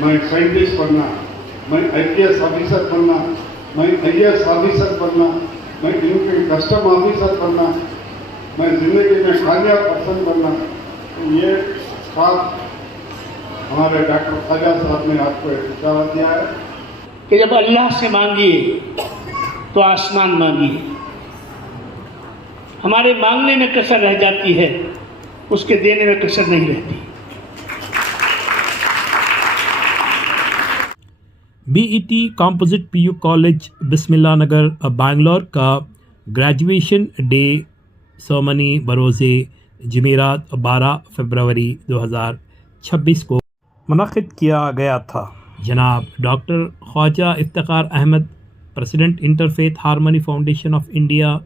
मैं साइंटिस्ट बनना, मैं IPS ऑफिसर बनना, मैं IAS ऑफिसर बनना, मैं इनके कस्टम ऑफिसर बनना, मैं ज़िंदगी में कामयाब पर्सन बनना। तो ये बात हमारे डॉक्टर ख्वाजा साहब ने आपको इशारा दिया है कि जब अल्लाह से मांगिए तो आसमान मांगिए। हमारे मांगने में कसर रह जाती है, उसके देने में कसर नहीं रहती। BET composite PU college Bismillah Nagar Bangalore का ग्रेजुएशन डे सेरेमनी बरोज़े जमेरात 12 फरवरी 2026 को मुनक़िद किया गया था। जनाब doctor Khwaja Iftikhar Ahmed, president interfaith harmony foundation of India,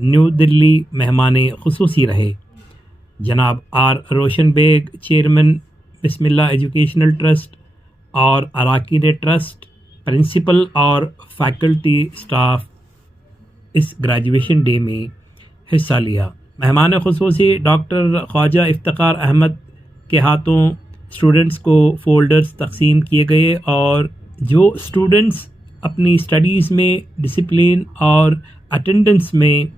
new Delhi मेहमान खुसूसी रहे। जनाब R Roshan Baig, chairman Bismillah educational trust और अराकीन ट्रस्ट, प्रिंसिपल और फैकल्टी स्टाफ इस ग्रेजुएशन डे में हिस्सा लिया। मेहमान खुसूसी डॉक्टर ख्वाजा इफ्तिखार अहमद के हाथों स्टूडेंट्स को फ़ोल्डर्स तकसीम किए गए और जो स्टूडेंट्स अपनी स्टडीज़ में डिसिप्लिन और अटेंडेंस में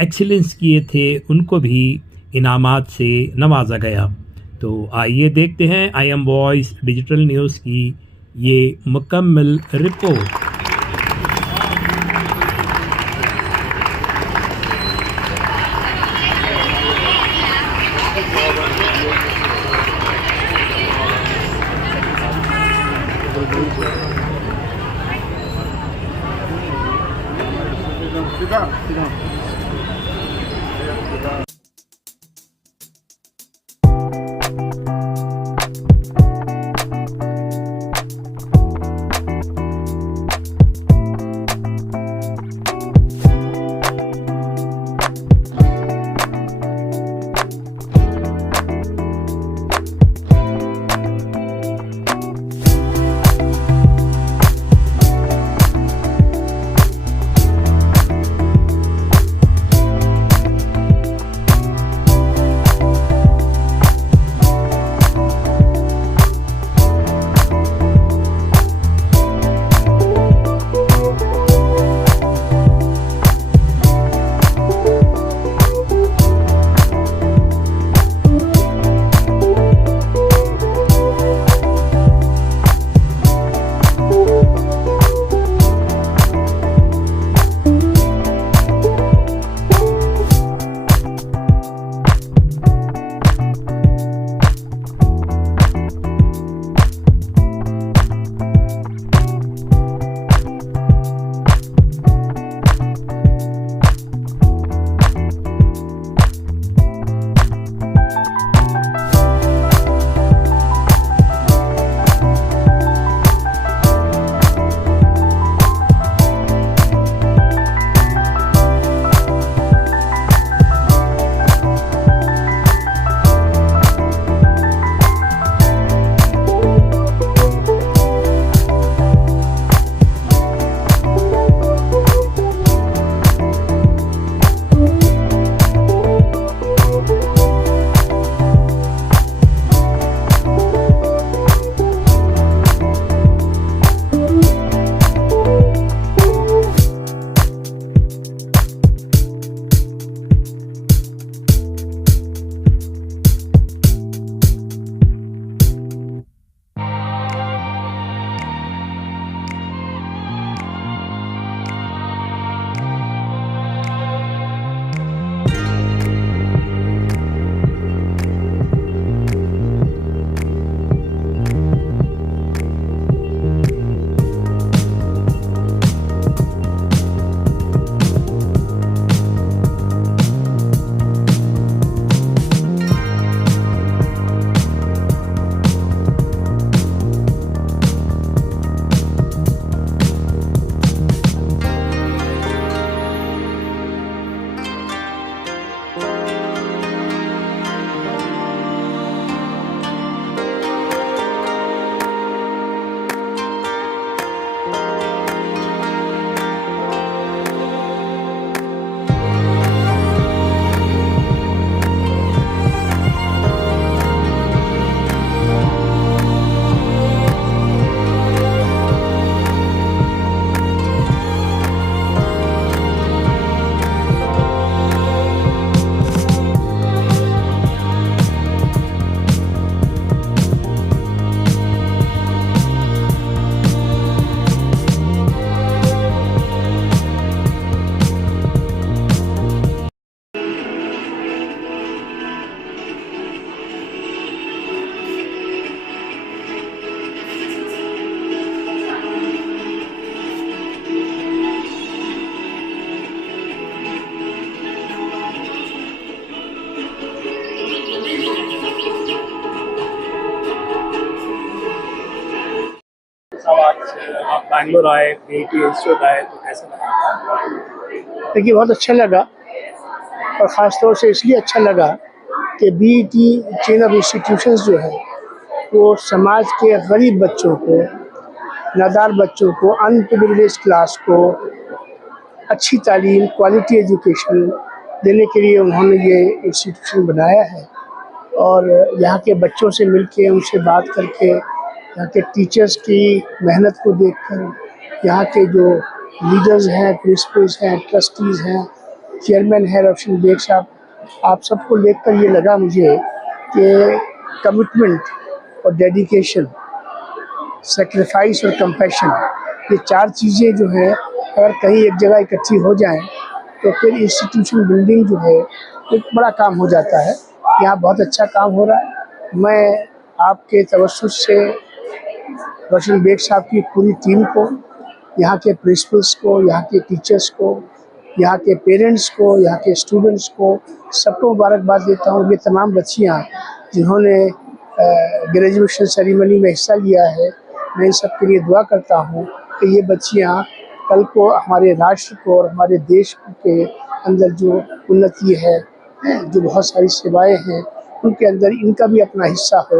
एक्सीलेंस किए थे उनको भी इनामात से नवाजा गया। तो आइए देखते हैं IM वॉइस डिजिटल न्यूज़ की ये मुकम्मल रिपोर्ट। बैंगलोर आए, पीईटी इंस्टीट्यूट आए, तो कैसा लगा? देखिए बहुत अच्छा लगा, और ख़ास तौर से इसलिए अच्छा लगा कि बीईटी चेन ऑफ इंस्टीट्यूशंस जो है वो समाज के गरीब बच्चों को, नादार बच्चों को, अनप्रिविलेज्ड क्लास को अच्छी तालीम, क्वालिटी एजुकेशन देने के लिए उन्होंने ये इंस्टीट्यूशन बनाया है। और यहाँ के बच्चों से मिलके, उनसे बात करके, यहाँ के टीचर्स की मेहनत को देखकर, यहाँ के जो लीडर्स हैं, प्रिंसिपल्स हैं, ट्रस्टीज़ हैं, चेयरमैन है रोशन बेग साहब, आप सबको देखकर ये लगा मुझे कि कमिटमेंट और डेडिकेशन, सेक्रीफाइस और कंपैशन, ये चार चीज़ें जो हैं अगर कहीं एक जगह इकट्ठी हो जाएं तो फिर इंस्टीट्यूशन बिल्डिंग जो है एक बड़ा काम हो जाता है। यहाँ बहुत अच्छा काम हो रहा है। मैं आपके तवज्जुह से रोशन बेग साहब की पूरी टीम को, यहाँ के प्रिंसिपल्स को, यहाँ के टीचर्स को, यहाँ के पेरेंट्स को, यहाँ के स्टूडेंट्स को, सबको मुबारकबाद देता हूँ। ये तमाम बच्चियाँ जिन्होंने ग्रेजुएशन सेरेमनी में हिस्सा लिया है, मैं इन सब के लिए दुआ करता हूँ कि ये बच्चियाँ कल को हमारे राष्ट्र को और हमारे देश के अंदर जो उन्नति है, जो बहुत सारी सेवाएं हैं, उनके अंदर इनका भी अपना हिस्सा हो।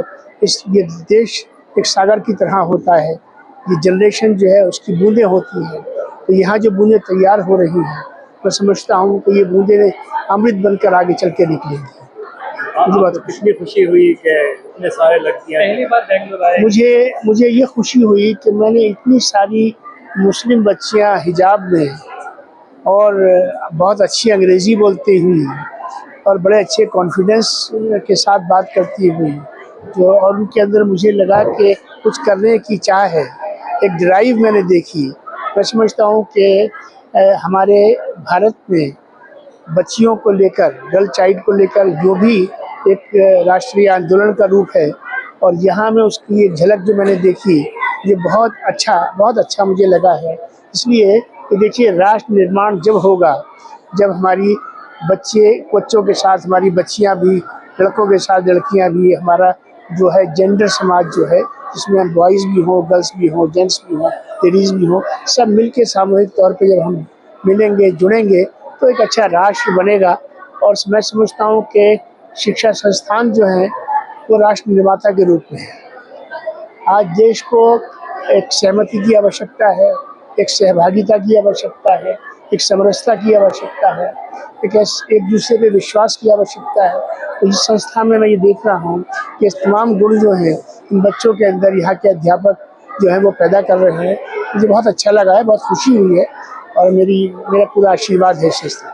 ये देश एक सागर की तरह होता है, ये जनरेशन जो है उसकी बूंदें होती हैं, तो यहाँ जो बूंदें तैयार हो रही हैं, मैं समझता हूँ कि ये बूंदें अमृत बनकर आगे चल के निकलेंगी। मुझे बहुत कितनी खुशी हुई कि इतने सारे लड़कियां पहली बार बेंगलोर आए। मुझे ये खुशी हुई कि मैंने इतनी सारी मुस्लिम बच्चियाँ हिजाब में और बहुत अच्छी अंग्रेज़ी बोलती हुई और बड़े अच्छे कॉन्फिडेंस के साथ बात करती हुई, जो और उनके अंदर मुझे लगा कि कुछ करने की चाह है, एक ड्राइव मैंने देखी। मैं समझता हूँ कि हमारे भारत में बच्चियों को लेकर, गर्ल चाइल्ड को लेकर जो भी एक राष्ट्रीय आंदोलन का रूप है, और यहाँ में उसकी एक झलक जो मैंने देखी, ये बहुत अच्छा मुझे लगा है। इसलिए कि देखिए, राष्ट्र निर्माण जब होगा जब हमारी बच्चों के साथ हमारी बच्चियाँ भी, लड़कों के साथ लड़कियाँ भी, हमारा जो है जेंडर समाज जो है, जिसमें हम बॉयज़ भी हों, गर्ल्स भी हों, जेंट्स भी हों, लेडीज़ भी हों, सब मिलके सामूहिक तौर पे जब हम मिलेंगे, जुड़ेंगे, तो एक अच्छा राष्ट्र बनेगा। और मैं समझता हूँ कि शिक्षा संस्थान जो हैं वो राष्ट्र निर्माता के रूप में है। आज देश को एक सहमति की आवश्यकता है, एक सहभागिता की आवश्यकता है, एक समरसता की आवश्यकता है, एक दूसरे पे विश्वास की आवश्यकता है। तो इस संस्था में मैं ये देख रहा हूँ कि तमाम गुण जो हैं इन बच्चों के अंदर यहाँ के अध्यापक जो है वो पैदा कर रहे हैं। मुझे बहुत अच्छा लगा है, बहुत खुशी हुई है, और मेरा पूरा आशीर्वाद है इस संस्था।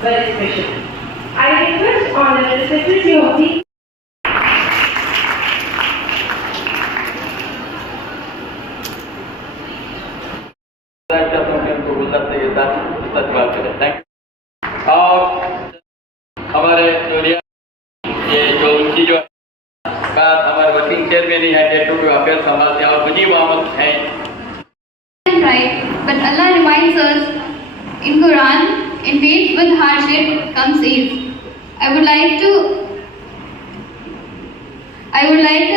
Very special. I request Honorary Secretary of the और हमारे ये जो उनकी जो बात हमारे वर्किंग चेयरमैन ही है, डेटू के अफेयर संभालते हैं, और मुजीब अहमद हैं। Right, but Allah reminds us in Quran, in faith with hardship comes ease. I would like to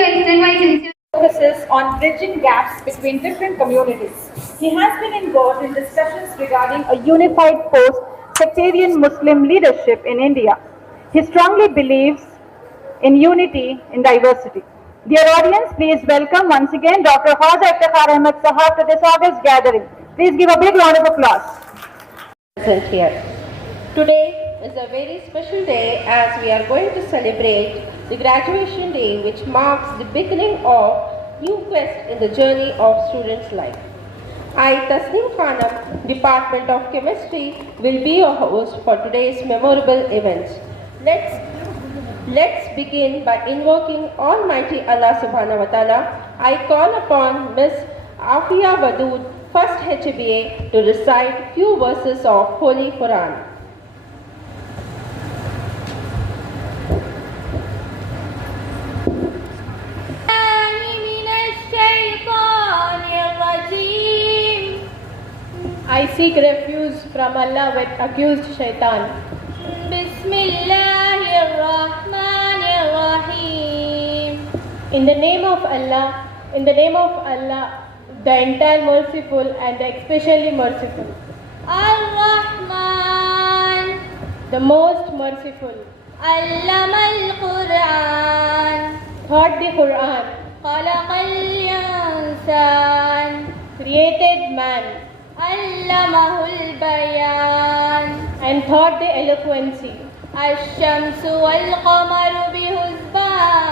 extend my sincere focuses on bridging gaps between different communities. He has been involved in discussions regarding a unified post-sectarian Muslim leadership in India. He strongly believes in unity in diversity. Dear audience, please welcome once again Dr. Khaza Iftikhar Ahmed Sahab to this August gathering. Please give a big round of applause. Present here. Today is a very special day as we are going to celebrate the graduation day, which marks the beginning of new quest in the journey of students' life. I, Tasneem Khanam, Department of Chemistry, will be your host for today's memorable events. Let's begin by invoking Almighty Allah Subhanahu wa Ta'ala. I call upon Ms. Afia Wadood, first HBA, to recite few verses of Holy Quran. I seek refuge from Allah with accused shaitan. Bismillahirrahmanirrahim. In the name of Allah, the entire merciful and the especially merciful. Ar-Rahman, the most merciful. Allama al-Quran, taught the Quran. Khalaqal insan, created man. Allamahul bayan, and taught the eloquency. Ash-shamsu wal-qamaru bihusban,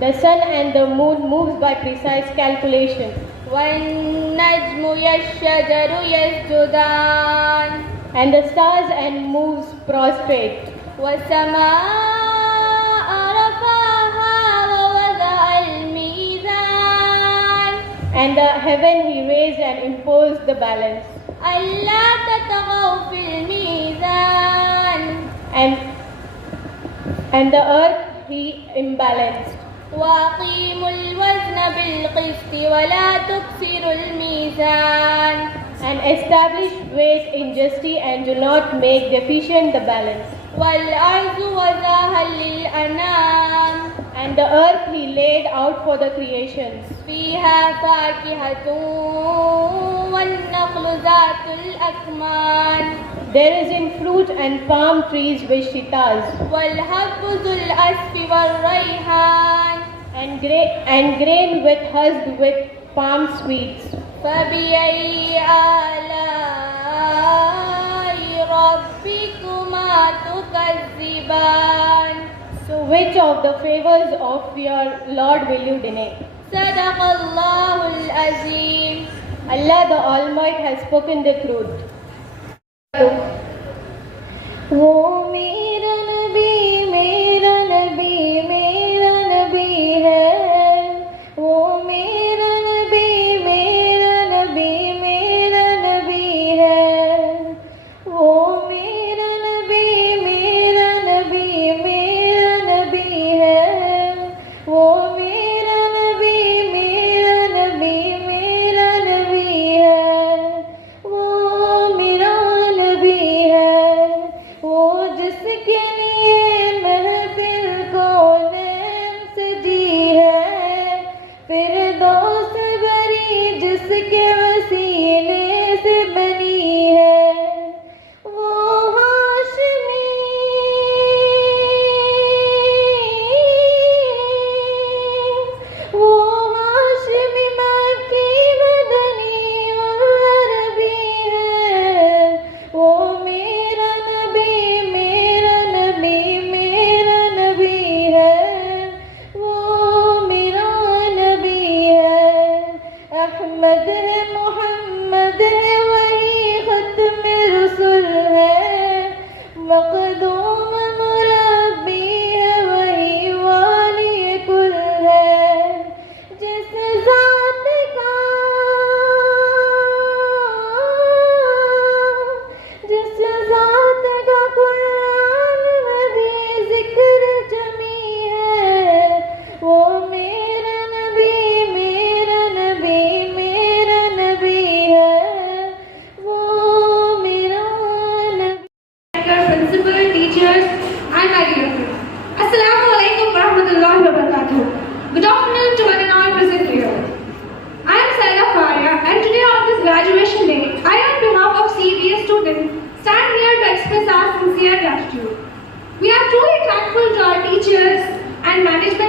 the sun and the moon moves by precise calculation. Wan-najmu yash-shajaru yasjudan, and the stars and moons prostrate. Was-samaa'a rafaha wa wada'a al-mizan, and the heaven he raised and imposed the balance. Allah tataghaw fil mizan, and the earth he imbalanced. Wa aqimul wazna bil qisti wa la tuksirul mizan, and establish weight in justice and do not make deficient the balance. Wal ardu wadaha lil anam, and the earth he laid out for the creations. Fiha fakihatun wan nakhlu zatul akman, there is in fruit and palm trees with shitas. Wal habbu dhul asfi wal rayhan, and grain with husk with palm sweets. Fabiayyi alai rabbikuma tukazziban, so which of the favors of your Lord will you deny? Sadaqallahul Azim, Allah the Almighty has spoken the truth. वो मेरा नबी है, वो मेरा नबी है, वो मेरा नबी है, वो मेरा नबी है, वो मेरा नबी है, वो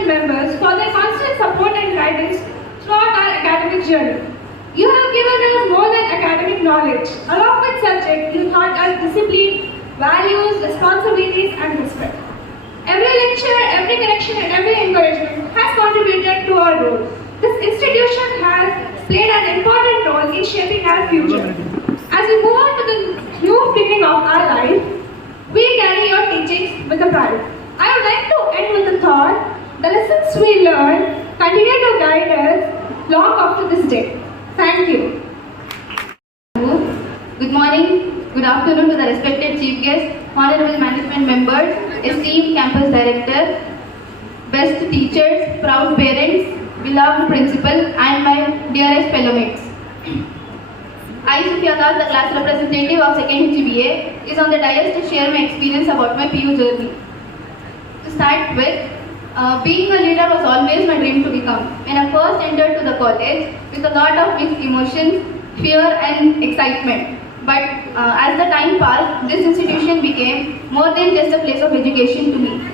management members for their constant support and guidance throughout our academic journey. You have given us more than academic knowledge. Along with subject, you taught us discipline, values, responsibilities, and respect. Every lecture, every correction, and every encouragement has contributed to our growth. This institution has played an important role in shaping our future. As we move on to the new beginning of our life, we carry your teachings with a pride. I would like to end with the thought, the lessons we learn continue to guide us long after this day. Thank you. Good morning, good afternoon to the respected chief guests, honorable management members, esteemed campus director, best teachers, proud parents, beloved principal, and my dearest fellow mates. I, Sufia Das, the class representative of 2nd HBA, is on the dais to share my experience about my PU journey. To start with, being a leader was always my dream to become. When I first entered to the college, with a lot of mixed emotions, fear and excitement. But as the time passed, this institution became more than just a place of education to me.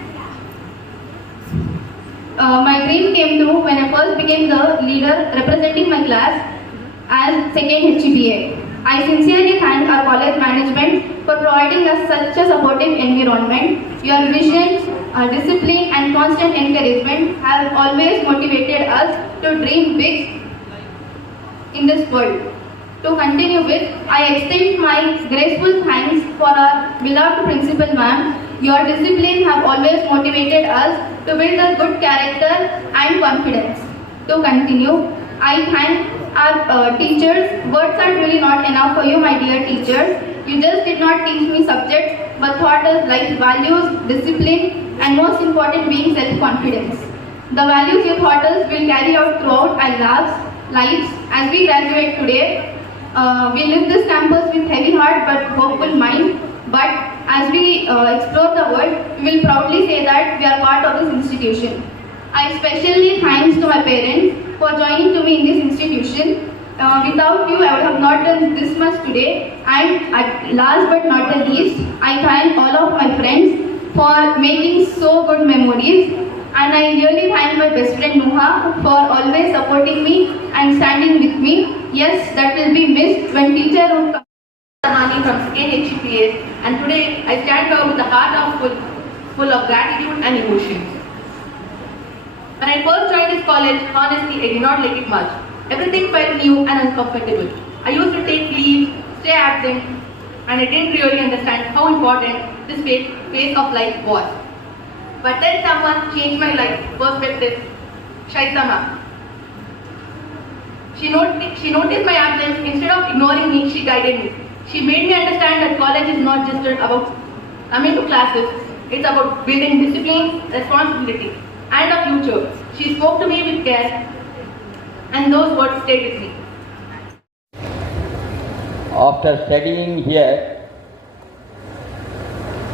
My dream came true when I first became the leader representing my class as 2nd HBA. I sincerely thank our college management for providing us such a supportive environment. Your vision, discipline and constant encouragement have always motivated us to dream big in this world. To continue with, I extend my graceful thanks for our beloved principal ma'am. Your discipline have always motivated us to build a good character and confidence. To continue, I thank our teachers. Words are really not enough for you, my dear teachers. You just did not teach me subjects, but taught us life values, discipline, and most important being self-confidence. The values you taught us will carry out throughout our lives. As we graduate today, we leave this campus with heavy heart but hopeful mind. But as we explore the world, we will proudly say that we are part of this institution. I especially thanks to my parents for joining to me in this institution. Without you, I would have not done this much today. And at last but not the least, I thank all of my friends for making so good memories. And I really thank my best friend Nuha for always supporting me and standing with me. Yes, that will be missed when teacher would come. From 2nd HBA, and today I stand here with a heart full of gratitude and emotions. When I first joined this college, honestly, I did not like it much. Everything felt new and uncomfortable. I used to take leave, stay absent, and I didn't really understand how important this phase of life was. But then someone changed my life perspective, Shaitama. She noticed my absence. Instead of ignoring me, she guided me. She made me understand that college is not just about coming to classes, it's about building discipline, responsibility, and a future. She spoke to me with care, and those words stayed with me. After studying here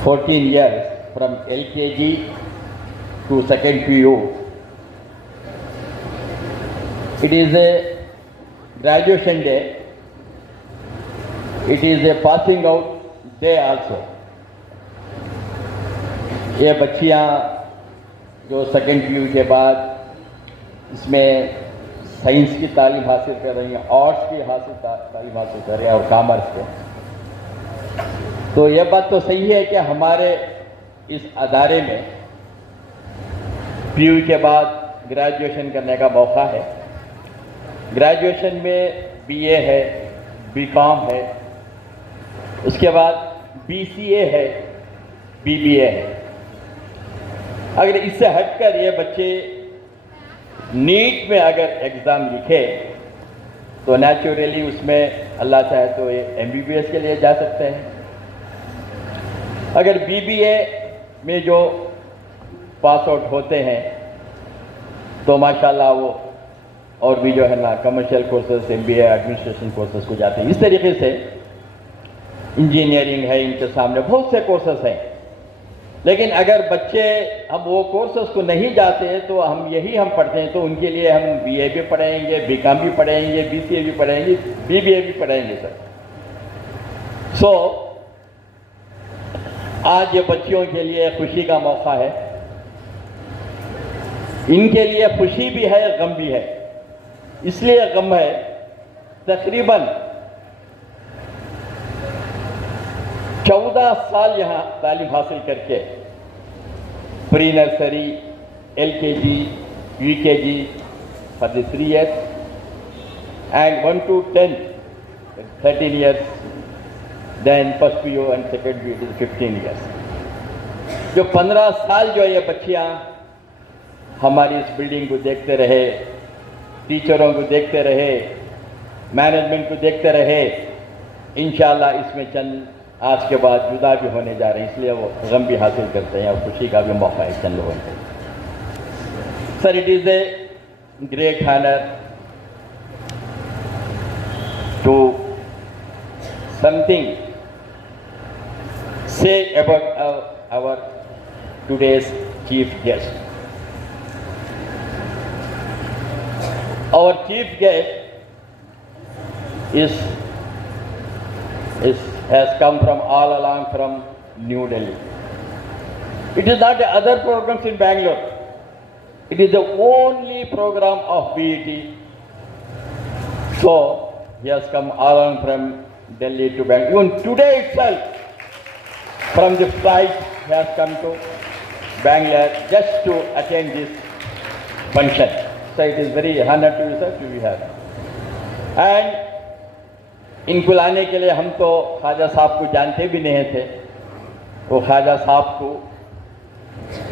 14 years, from LKG to 2nd PU, it is a graduation day. It is a passing out day also. ये बच्चियाँ जो 2nd PU के बाद इसमें साइंस की तालीम हासिल कर रही हैं, आर्ट्स की तालीम हासिल कर रही हैं और कॉमर्स के, तो ये बात तो सही है कि हमारे इस अदारे में PU के बाद ग्रेजुएशन करने का मौका है। ग्रेजुएशन में BA है, BCom है, उसके बाद BCA है, BBA है। अगर इससे हटकर ये बच्चे नीट में अगर एग्ज़ाम लिखे तो नेचुरली उसमें अल्लाह चाहे तो ये MBBS के लिए जा सकते हैं। अगर BBA में जो पास आउट होते हैं तो माशाल्लाह वो और भी जो है ना commercial courses, MBA, administration courses को जाते हैं। इस तरीके से इंजीनियरिंग है, इनके सामने बहुत से कोर्सेज हैं। लेकिन अगर बच्चे हम वो कोर्सेज को नहीं जाते हैं तो हम पढ़ते हैं तो उनके लिए हम BA भी पढ़ाएंगे, BCom भी पढ़ाएंगे, BCA भी पढ़ाएंगे, BBA भी पढ़ाएंगे सर। सो आज ये बच्चियों के लिए खुशी का मौका है इनके लिए खुशी भी है, गम भी है। इसलिए गम है, तकरीबन 14 साल यहाँ तालीम हासिल करके pre nursery, LKG, UKG for the 3 years and 1 to 10, 13 years, then first PU and second PU is 15 years. जो 15 साल जो ये बच्चियाँ हमारी इस बिल्डिंग को देखते रहे, टीचरों को देखते रहे, मैनेजमेंट को देखते रहे, इंशाल्लाह इसमें चंद आज के बाद जुदा भी होने जा रहे हैं, इसलिए वो गम भी हासिल करते हैं और खुशी का भी मौका है चंद लोगों को। Sir, it is a great honour to something say about our today's chief guest. Our chief guest has come from all along from New Delhi. It is not the other programs in Bangalore. It is the only program of BET. So he has come all along from Delhi to Bangalore. Even today itself, from the flight, he has come to Bangalore just to attend this function. So it is very honor to you, sir, to be here. And इनको लाने के लिए हम तो ख्वाजा साहब को जानते भी नहीं थे। वो ख्वाजा साहब को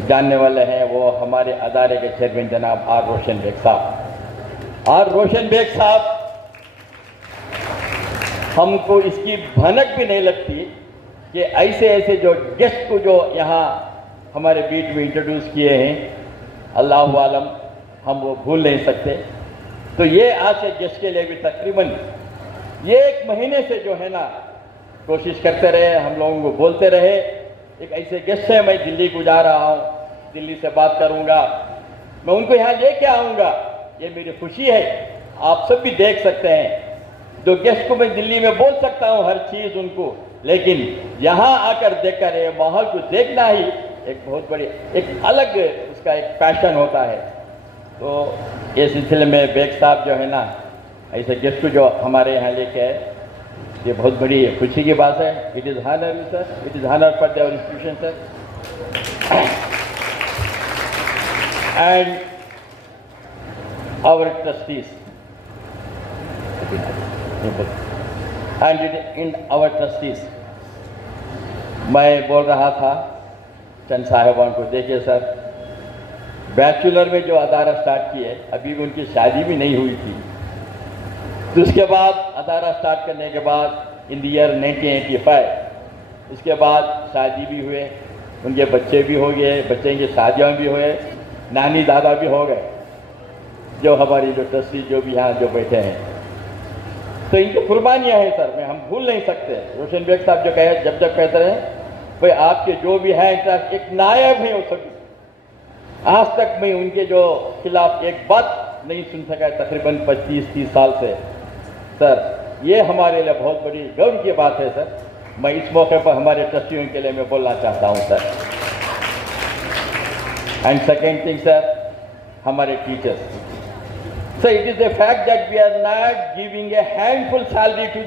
जानने वाले हैं, वो हमारे अदारे के चेयरमैन जनाब आर रोशन बेग साहब। आर रोशन बेग साहब, हमको इसकी भनक भी नहीं लगती कि ऐसे ऐसे जो गेस्ट को जो यहाँ हमारे बीच में इंट्रोड्यूस किए हैं, अल्लाह आलम, हम वो भूल नहीं सकते। तो ये आज के गेस्ट के लिए भी तकरीबन ये 1 महीने से जो है ना कोशिश करते रहे, हम लोगों को बोलते रहे, एक ऐसे गेस्ट है, मैं दिल्ली को जा रहा हूँ, दिल्ली से बात करूँगा, मैं उनको यहाँ लेके आऊँगा, ये मेरी खुशी है। आप सब भी देख सकते हैं, जो गेस्ट को मैं दिल्ली में बोल सकता हूँ हर चीज़ उनको, लेकिन यहाँ आकर देखकर ये माहौल को देखना ही एक बहुत बड़ी, एक अलग उसका एक पैशन होता है। तो ये सिलसिले में बेग साहब जो है ना, ऐसे गेस्ट को जो हमारे यहाँ लेके आए, ये बहुत बड़ी खुशी की बात है। It is honour sir, it is honour for their institution sir, and our trustees, and in our trustees. मैं बोल रहा था चंद साहिबान को, देखिए सर, बैचलर में जो अदारा स्टार्ट किए, अभी उनकी शादी भी नहीं हुई थी। तो उसके बाद अदारा स्टार्ट करने के बाद इन द ईयर 1985, उसके बाद शादी भी हुए, उनके बच्चे भी हो गए, बच्चे की शादियाँ भी हुए, नानी दादा भी हो गए, जो हमारी जो ट्रस्टी जो भी यहाँ जो बैठे हैं। तो इनकी कुर्बानियाँ हैं सर, हम भूल नहीं सकते। रोशन बेग साहब जो कहे, जब जब कहते रहे भाई आपके जो भी हैं एक नायब हैं वो सभी, आज तक मैं उनके जो खिलाफ एक बात नहीं सुन सका तकरीबन 25-30 साल से। सर, ये हमारे लिए बहुत बड़ी गर्व की बात है सर। मैं इस मौके पर हमारे ट्रस्टियों के लिए मैं बोलना चाहता हूँ sir. And second thing sir, हमारे teachers. So it is a fact that we are not giving a handful salary to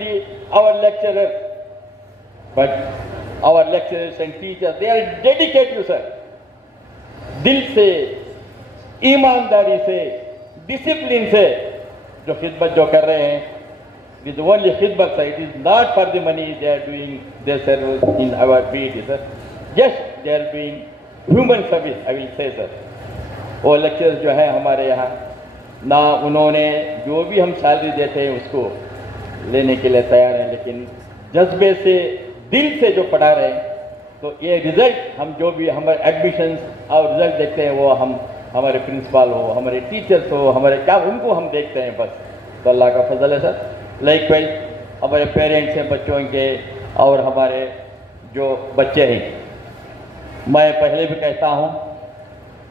our lecturers, but our lecturers and teachers, they are dedicated sir, दिल से, ईमानदारी से, डिसिप्लिन से जो खिदमत जो कर रहे हैं, it is only खिदमत sir, it is not for the money they are doing their service in our BET sir, just they are doing human service I will say sir। वो lecturers जो है हमारे यहाँ ना, उन्होंने जो भी हम सैलरी देते हैं उसको लेने के लिए तैयार हैं, लेकिन जज्बे से, दिल से जो पढ़ा रहे हैं। तो ये रिज़ल्ट हम जो भी हमारे एडमिशन्स और रिज़ल्ट देखते हैं, वो हम हमारे प्रिंसिपल हो, हमारे टीचर्स हो, हमारे क्या, उनको हम देखते हैं बस। तो अल्लाह का फजल है सर। लाइकवाइज हमारे पेरेंट्स हैं बच्चों के, और हमारे जो बच्चे हैं, मैं पहले भी कहता हूँ,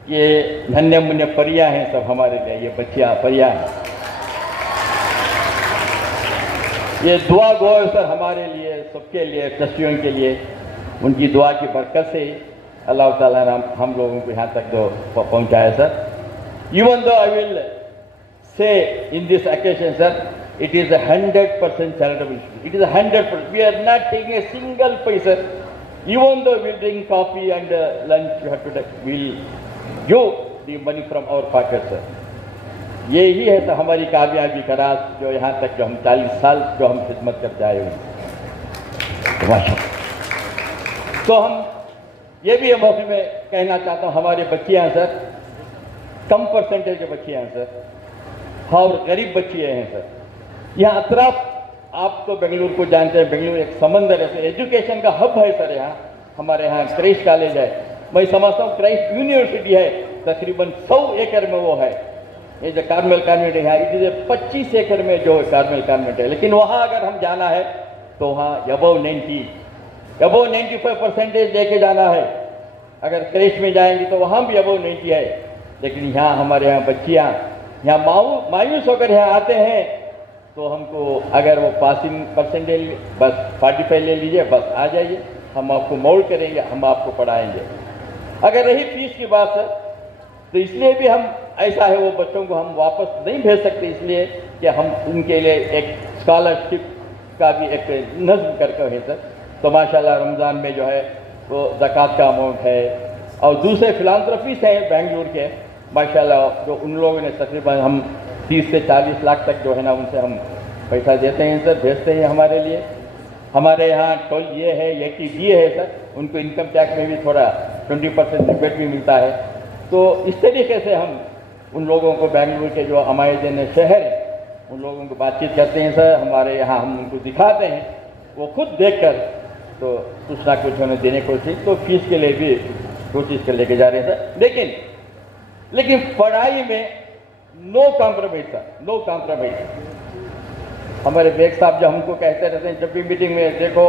ये धन्य मुन्य परियां हैं सब हमारे लिए, ये बच्चियाँ परियां हैं। ये दुआ गो है सर हमारे लिए, सबके लिए, ट्रस्टियों के लिए। उनकी दुआ की बरकत से अल्लाह ताला ने हम लोगों को यहाँ तक जो पहुँचाया sir. Even though I will say in this occasion, sir, it is 100% charitable. It is 100%. We are not taking a single paisa. Even though we drink coffee and lunch, we have to take, we'll give the money from our pocket, sir. यही है तो हमारी कामयाबी का राज, जो यहाँ तक जो हम 40 साल जो हम खिदमत करते आए हुए हैं। तो हम ये भी मौके में कहना चाहता हूँ, हमारे बच्चे हैं सर, कम परसेंटेज के बच्चे हैं सर और गरीब बच्चे हैं सर। यहाँ अतराफ आप तो बेंगलुरु को जानते हैं, बेंगलुरु एक समंदर है सर, एजुकेशन का हब है सर। यहाँ हमारे यहाँ क्राइस्ट कॉलेज है, मैं समझता हूँ क्राइस्ट यूनिवर्सिटी है, तकरीबन 100 एकड़ में वो है। ये जो कार्मेल कॉन्वेंट है, इधर 25 एकड़ में जो कार्मेल कॉन्वेंट है। लेकिन वहाँ अगर हम जाना है तो वहाँ अबव 95% लेके जाना है। अगर क्रेश में जाएंगे तो वहाँ भी अबव 90 है। लेकिन यहाँ हमारे यहाँ बच्चियाँ यहाँ मायूस होकर यहाँ आते हैं तो हमको अगर वो पासिंग परसेंटेज बस 45 ले लीजिए, बस आ जाइए, हम आपको मोल्ड करेंगे, हम आपको पढ़ाएंगे। अगर रही फीस की बात सर, तो इसलिए भी हम ऐसा है, वो बच्चों को हम वापस नहीं भेज सकते, इसलिए कि हम उनके लिए एक स्कॉलरशिप का भी एक नज़्म करके है सर। तो माशाल्लाह रमज़ान में जो है वो ज़कात का अमाउंट है और दूसरे फिलांथ्रोपीस हैं बेंगलुरु के, माशाल्लाह जो उन लोगों ने तकरीबन हम 30 से 40 लाख तक जो है ना उनसे हम पैसा देते हैं सर, भेजते हैं हमारे लिए। हमारे यहाँ टोल ये है, ये टी है सर, उनको इनकम टैक्स में भी थोड़ा 20% रिबेट भी मिलता है। तो इस तरीके से हम उन लोगों को बेंगलुरु के जो अमायदीन शहर है उन लोगों को बातचीत करते हैं सर। हमारे यहाँ हम उनको दिखाते हैं, वो खुद देखकर तो कुछ ना कुछ हमें देने को कोशिश, तो फीस के लिए भी कोशिश कर लेके जा रहे हैं सर। लेकिन पढ़ाई में no compromise sir, no compromise. हमारे बेग साहब जो हमको कहते रहते हैं जब भी मीटिंग में, देखो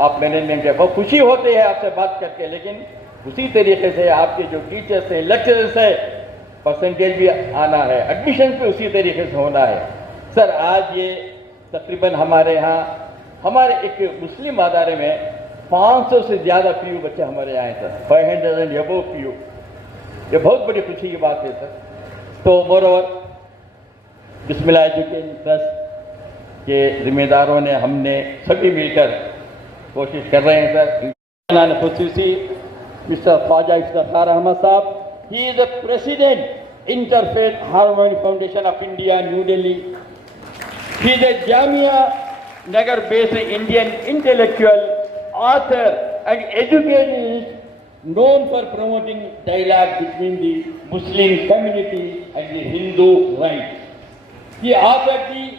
आप मैनेजमेंट है, बहुत खुशी होती है आपसे बात करके, लेकिन उसी तरीके से आपके जो टीचर्स हैं, लेक्चरर्स हैं, परसेंटेज भी आना है, एडमिशन भी उसी तरीके से होना है सर। आज ये तकरीबन हमारे यहाँ हमारे एक मुस्लिम अदारे में 500 से ज़्यादा पीयू बच्चे हमारे यहाँ हैं सर, 500 एंड अबव पीयू। ये बहुत बड़ी खुशी की बात है सर। तो मोरओवर बिस्मिल्लाह एजुकेशन ट्रस्ट के जिम्मेदारों ने, हमने सभी मिलकर कोशिश कर रहे हैं सर। खुसूसी मिस्टर ख्वाजा इफ्तिखार अहमद साहब, he is the president Interfaith Harmony Foundation of India, New Delhi. He is a Jamia Nagar based Indian intellectual, author and educationist known for promoting dialogue between the Muslim community and the Hindu rights. He authored the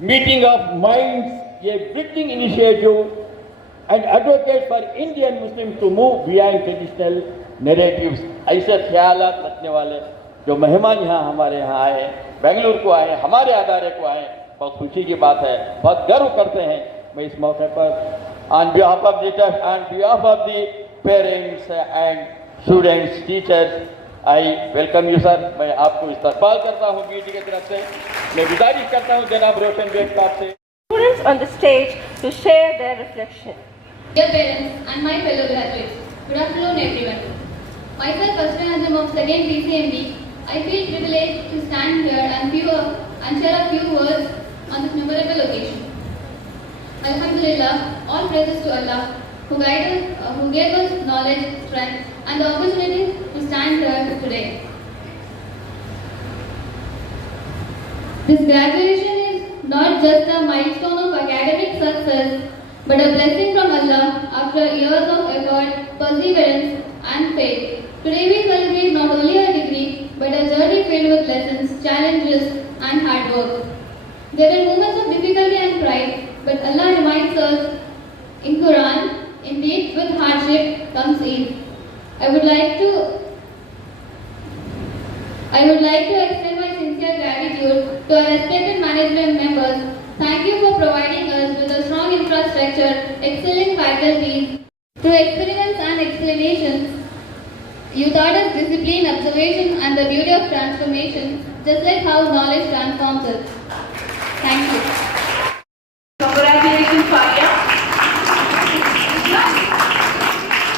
Meeting of Minds, a bridging initiative, and advocate for Indian Muslims to move beyond traditional narratives. ऐसे ख्यालात रखने वाले जो मेहमान यहाँ हमारे यहाँ आए, बेंगलुरु को आए, हमारे अदारे को आए, बहुत खुशी की बात है, बहुत गर्व करते हैं। मैं इस मौके पर on behalf of the trust, on behalf of the parents and students, teachers, I welcome you sir. मैं आपको इस्तकबाल करता हूँ मीडिया की तरफ से। मैं गुजारिश करता हूँ जनाब रोशन बेग साहब से। Students on the stage to share their reflection. Dear parents and my fellow graduates, good afternoon everyone. Myself, Asra Azam of 2nd PCMB, I feel privileged to stand here and share a few words on this memorable occasion. Alhamdulillah, all praises to Allah who gave us knowledge, strength and the opportunity to stand here today. This graduation is not just a milestone of academic success, but a blessing from Allah after years of effort, perseverance and faith. Today we celebrate not only a degree, but a journey filled with lessons, challenges and hard work. There are moments of difficulty and pride, but Allah reminds us in Quran, indeed with hardship comes ease. I would like to extend my sincere gratitude to our respected management members. Thank you for providing us with a strong infrastructure, excellent faculties. Through experiments and explanations, you taught us discipline, observation and the beauty of transformation, just like how knowledge transforms us. Thank you. Congratulations, Fania.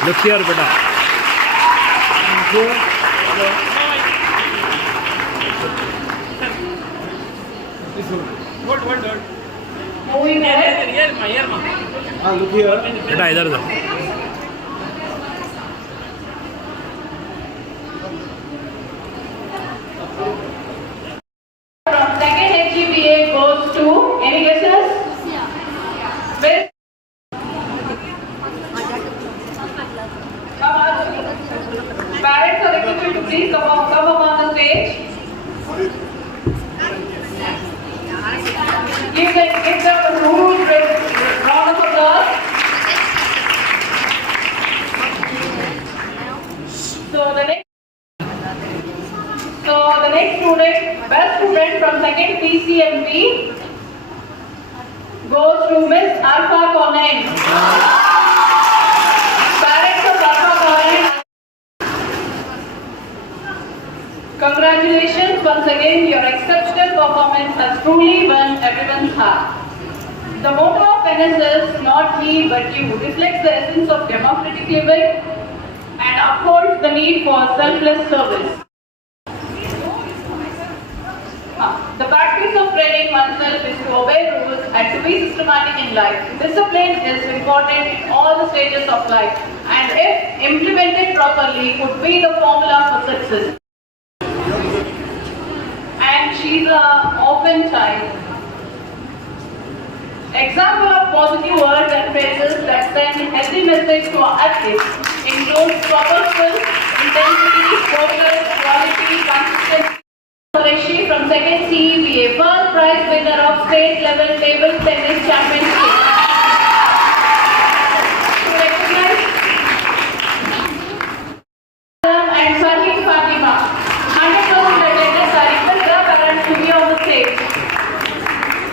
Look here, beta. Moving ahead. बेटा इधर जाओ. From second HGPA goes to, any guesses? Miss? Come on. Parents are requested to please come up on the stage. Give them a huge round of applause. So the next student, best student from second PCMB goes to Miss Alpha Conan. Parents of Alpha Conan, congratulations once again. Your exceptional performance has truly won everyone's heart. The motto of NSS, not me but you, reflects the essence of democratic living and upholds the need for selfless service. The practice of training oneself is to obey rules and to be systematic in life. Discipline is important in all the stages of life, and if implemented properly, would be the formula for success. And she's an orphan child. Example of positive words and phrases that send healthy message to our athletes include purposeful, intensity, focus, quality, consistency. Qureshi from second CEBA, first prize winner of state level table tennis championship. To recognize and Sarhi Fatima, 100% attendance. I request the parents to be on the stage.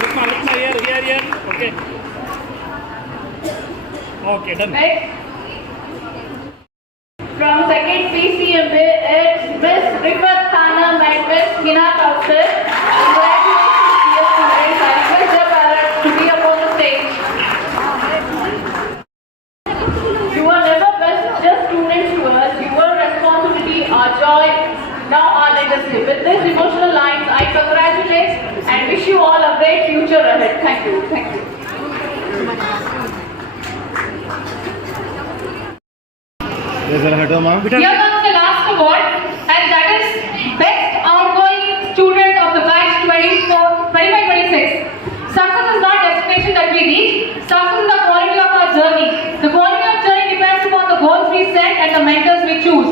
Look ma, here. Okay. Okay, done. Next. From second PCMA, it's Miss Rifat Sanam and Miss Hina Kaushal. Congratulations, dear students. I request the parents to be upon the stage. You are never just students to us. Your responsibility, our joy, now our legacy. With these emotional lines, I congratulate and wish you all a great future ahead. Thank you. Thank you. Here comes the last award, and that is Best Outgoing Student of the Batch 25-26. Success is not destination that we reach. Success is the quality of our journey. The quality of journey depends upon the goals we set and the mentors we choose.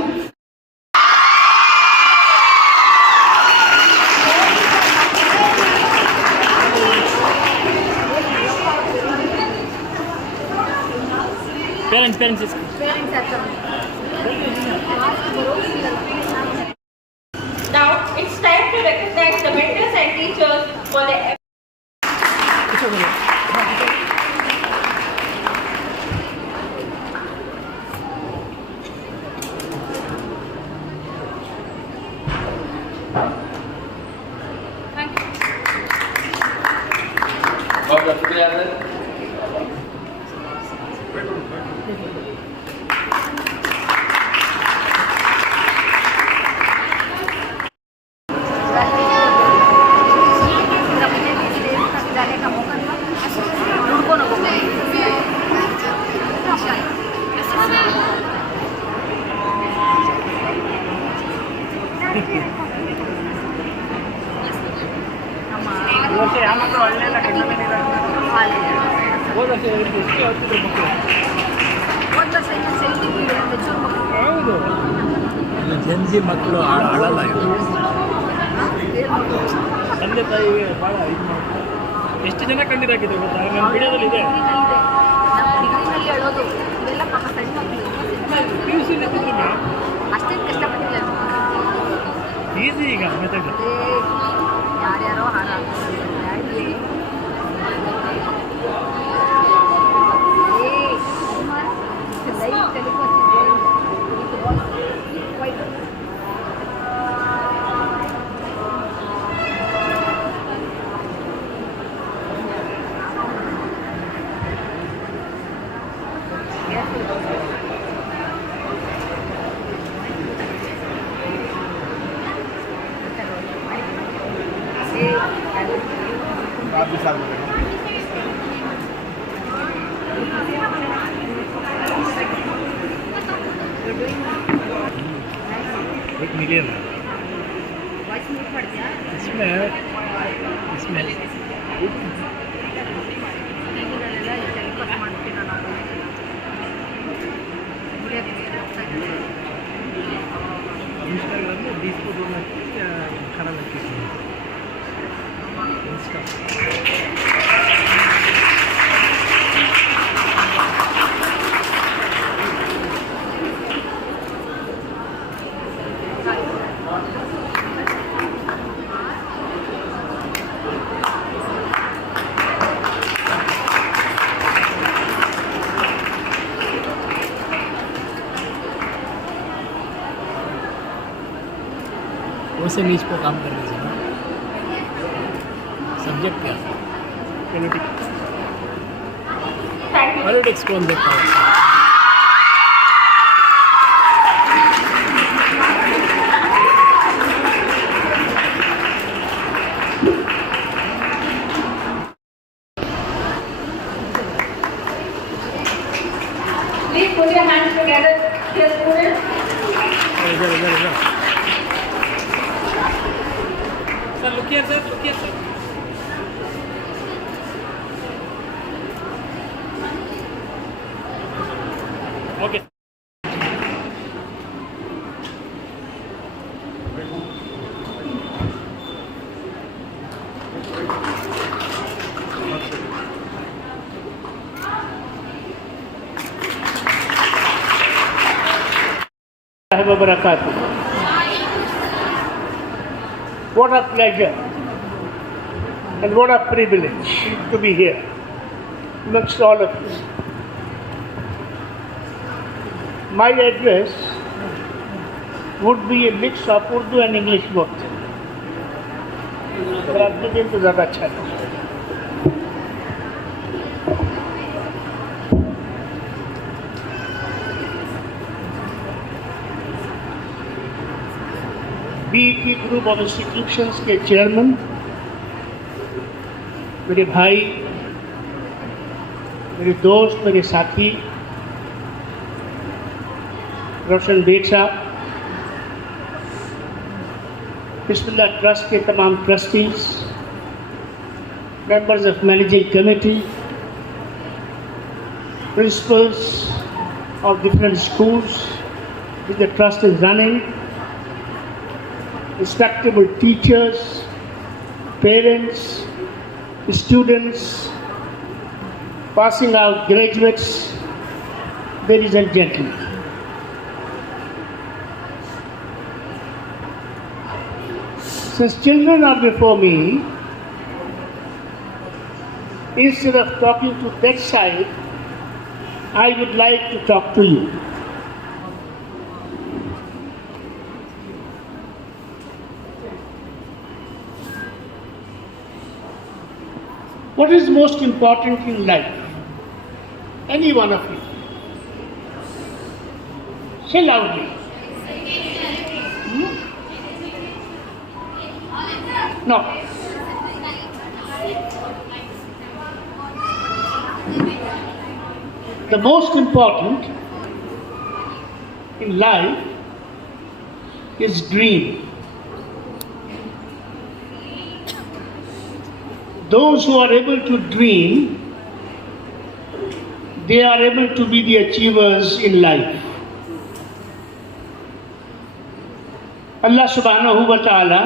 Parents. Now it's time to recognize the mentors and teachers for their बहुत शुक्रिया सर. ಜನ್ಜಿ ಮಕ್ಕಳು ಆಡಲ್ಲ ತಂದೆ ತಾಯಿಗೆ ಭಾಳ ಇದು ಮಾಡ್ತಾರೆ. ಎಷ್ಟು ಜನ ಕಂಡಿರಾಕಿದೆ ಗೊತ್ತಾ, ನನ್ನ ವಿಡಿಯೋದಲ್ಲಿ ಇದೆ. PUC ಅಷ್ಟೇನು ಕಷ್ಟಪಟ್ಟಿಲ್ಲ, ಈಸಿ ಈಗ ಮೆಥಡ್. ಯಾರ್ಯಾರೋ ಹಾರ आप भी साथ में बैठो। एक मिलियन इसमें इंस्टाग्राम में 20 फोटो खाना लगती है वैसे नीच पर काम करने से सब्जेक्ट क्या पॉलिटिक्स पॉलिटिक्स कौन देखता है Please put your hands together, dear students. इधर sir look here sir. Okay. What a pleasure and what a privilege to be here amongst all of you. My address would be a mix of Urdu and English both. अगर आप देखें तो ज़्यादा अच्छा है. BET group of institutions के चेयरमैन मेरे भाई, मेरे दोस्त, मेरे साथी रोशन बेग साहब, बिस्मिल्लाह ट्रस्ट के तमाम trustees, members of managing committee, principles of different schools which the trust is running, respectable teachers, parents, students, passing out graduates, ladies and gentlemen. Since children are before me, instead of talking to that side, I would like to talk to you. What is most important in life? Any one of you. Say loudly. No. The most important in life is dream. Those who are able to dream, they are able to be the achievers in life. Allah subhanahu wa ta'ala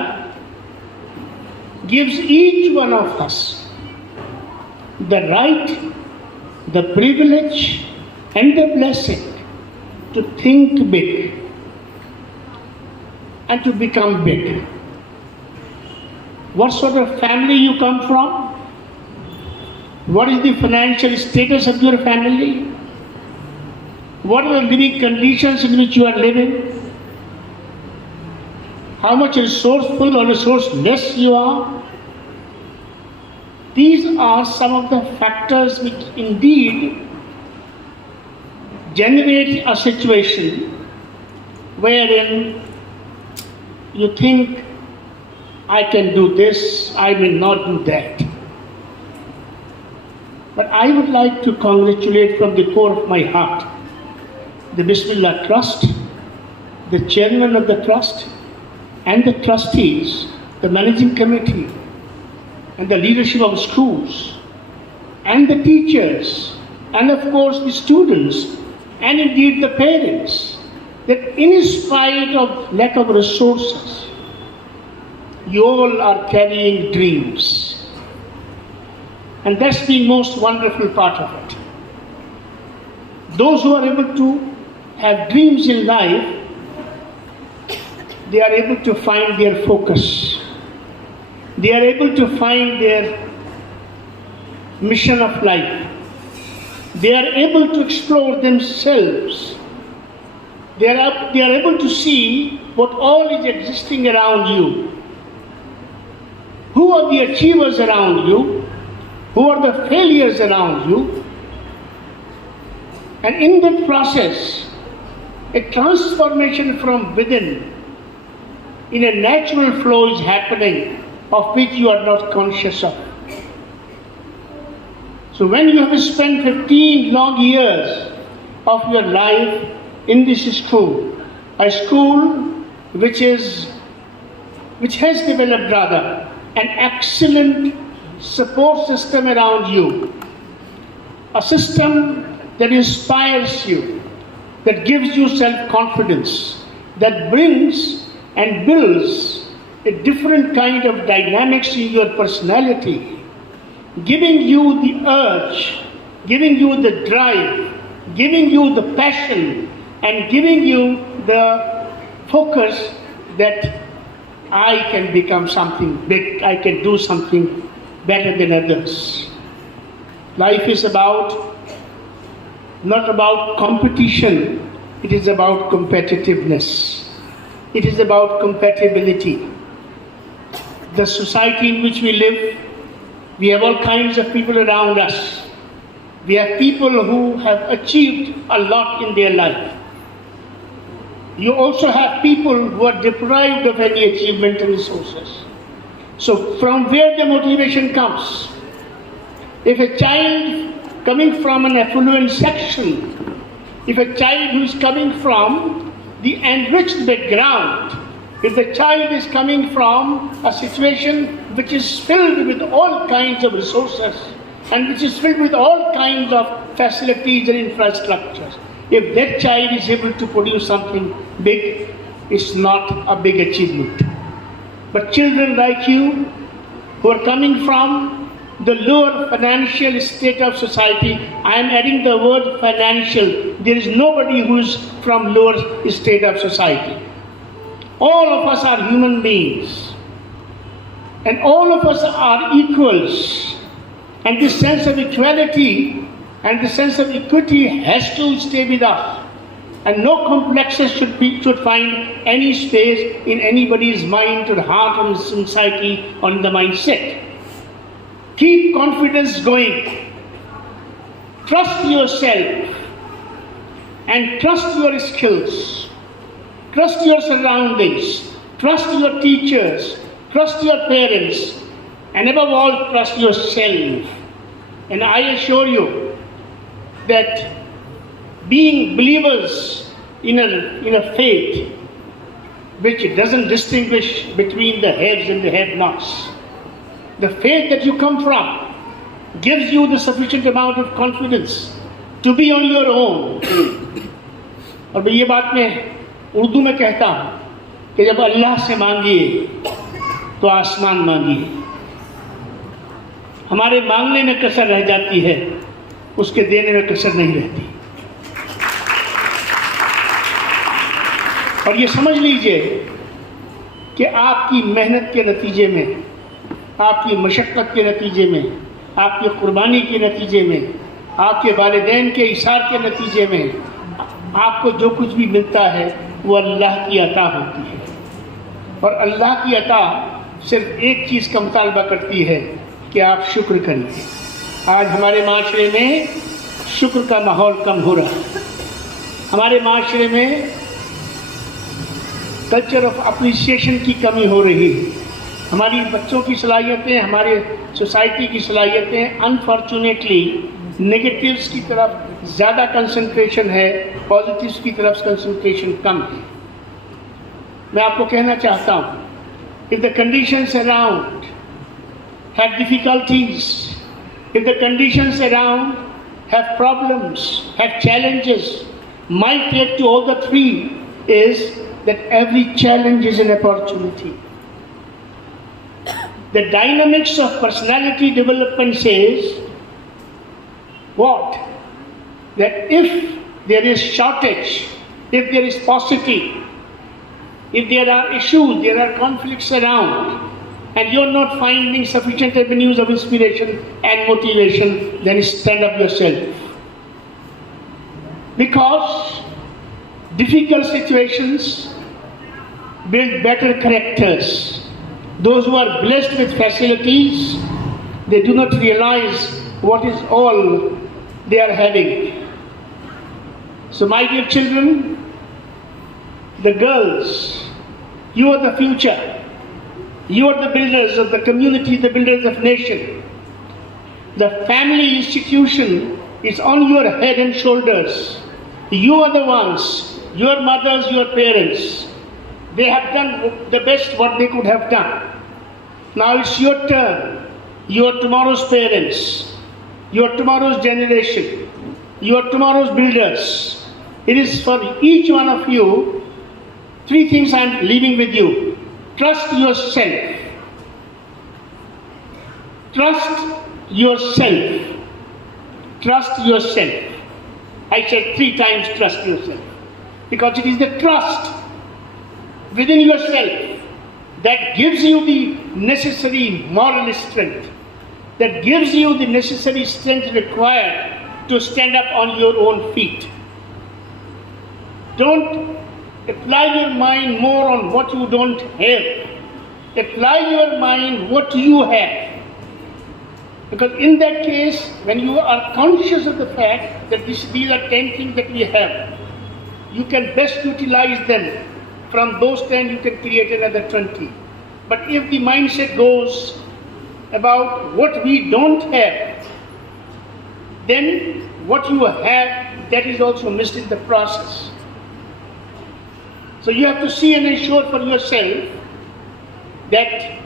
gives each one of us the right, the privilege and the blessing to think big and to become big. What sort of family you come from? What is the financial status of your family? What are the living conditions in which you are living? How much resourceful or resourceless you are? These are some of the factors which indeed generate a situation wherein you think, I can do this, I will not do that. But I would like to congratulate from the core of my heart the Bismillah Trust, the chairman of the trust, and the trustees, the managing committee, and the leadership of schools, and the teachers, and of course the students, and indeed the parents, that in spite of lack of resources, you all are carrying dreams. And that's the most wonderful part of it. Those who are able to have dreams in life, they are able to find their focus. They are able to find their mission of life. They are able to explore themselves. They are able to see what all is existing around you. Who are the achievers around you? Who are the failures around you? And in that process, a transformation from within in a natural flow is happening, of which you are not conscious of. So when you have spent 15 long years of your life in this school, a school which has developed rather an excellent support system around you, a system that inspires you, that gives you self-confidence, that brings and builds a different kind of dynamics in your personality, giving you the urge, giving you the drive, giving you the passion, and giving you the focus that I can become something big, I can do something better than others. Life is not about competition, it is about competitiveness. It is about compatibility. The society in which we live, we have all kinds of people around us. We have people who have achieved a lot in their life. You also have people who are deprived of any achievement and resources. So from where the motivation comes? If a child coming from an affluent section, if a child who is coming from the enriched background, if the child is coming from a situation which is filled with all kinds of resources and which is filled with all kinds of facilities and infrastructures, if that child is able to produce something big, it's not a big achievement. But children like you, who are coming from the lower financial state of society, I am adding the word financial. There is nobody who is from lower state of society. All of us are human beings, and all of us are equals. And this sense of equality and the sense of equity has to stay with us. And no complexes should find any space in anybody's mind or heart or society or in the mindset. Keep confidence going. Trust yourself and trust your skills. Trust your surroundings. Trust your teachers. Trust your parents. And above all, trust yourself. And I assure you that being believers in a faith which doesn't distinguish between the haves and the have-nots, the faith that you come from gives you the sufficient amount of confidence to be on your own. और मैं ये बात मैं उर्दू में कहता हूँ कि जब अल्लाह से मांगिए तो आसमान मांगिए. हमारे मांगने में कसर रह जाती है, उसके देने में कसर नहीं रहती. और ये समझ लीजिए कि आपकी मेहनत के नतीजे में, आपकी मशक्क़त के नतीजे में, आपकी कुर्बानी के नतीजे में, आपके वालिदैन के इशार के नतीजे में आपको जो कुछ भी मिलता है वो अल्लाह की अता होती है. और अल्लाह की अता सिर्फ एक चीज़ का मुतालबा करती है कि आप शुक्र करिए. आज हमारे माशरे में शुक्र का माहौल कम हो रहा है. हमारे माशरे में कल्चर ऑफ अप्रिसिएशन की कमी हो रही है. हमारी बच्चों की सलाहियतें, हमारे सोसाइटी की सलाहियतें अनफॉर्चुनेटली नेगेटिव्स की तरफ ज़्यादा कंसंट्रेशन है, पॉजिटिव्स की तरफ कंसंट्रेशन कम है। मैं आपको कहना चाहता हूँ, if the conditions around have difficulties, if the conditions around have problems, have challenges, my take to all the three is that every challenge is an opportunity. The dynamics of personality development says what? That if there is shortage, if there is paucity, if there are issues, there are conflicts around, and you're not finding sufficient avenues of inspiration and motivation, then stand up yourself. Because difficult situations build better characters. Those who are blessed with facilities, they do not realize what is all they are having. So my dear children, the girls, you are the future. You are the builders of the community, the builders of nation. The family institution is on your head and shoulders. You are the ones, your mothers, your parents. They have done the best what they could have done. Now it's your turn. You are tomorrow's parents. You are tomorrow's generation. You are tomorrow's builders. It is for each one of you. 3 things I am leaving with you. Trust yourself. Trust yourself. Trust yourself. I said 3 times trust yourself. Because it is the trust within yourself that gives you the necessary moral strength, that gives you the necessary strength required to stand up on your own feet. Don't apply your mind more on what you don't have. Apply your mind what you have. Because in that case, when you are conscious of the fact that these are 10 things that we have, you can best utilize them. From those 10, you can create another 20. But if the mindset goes about what we don't have, then what you have, that is also missed in the process. So you have to see and ensure for yourself that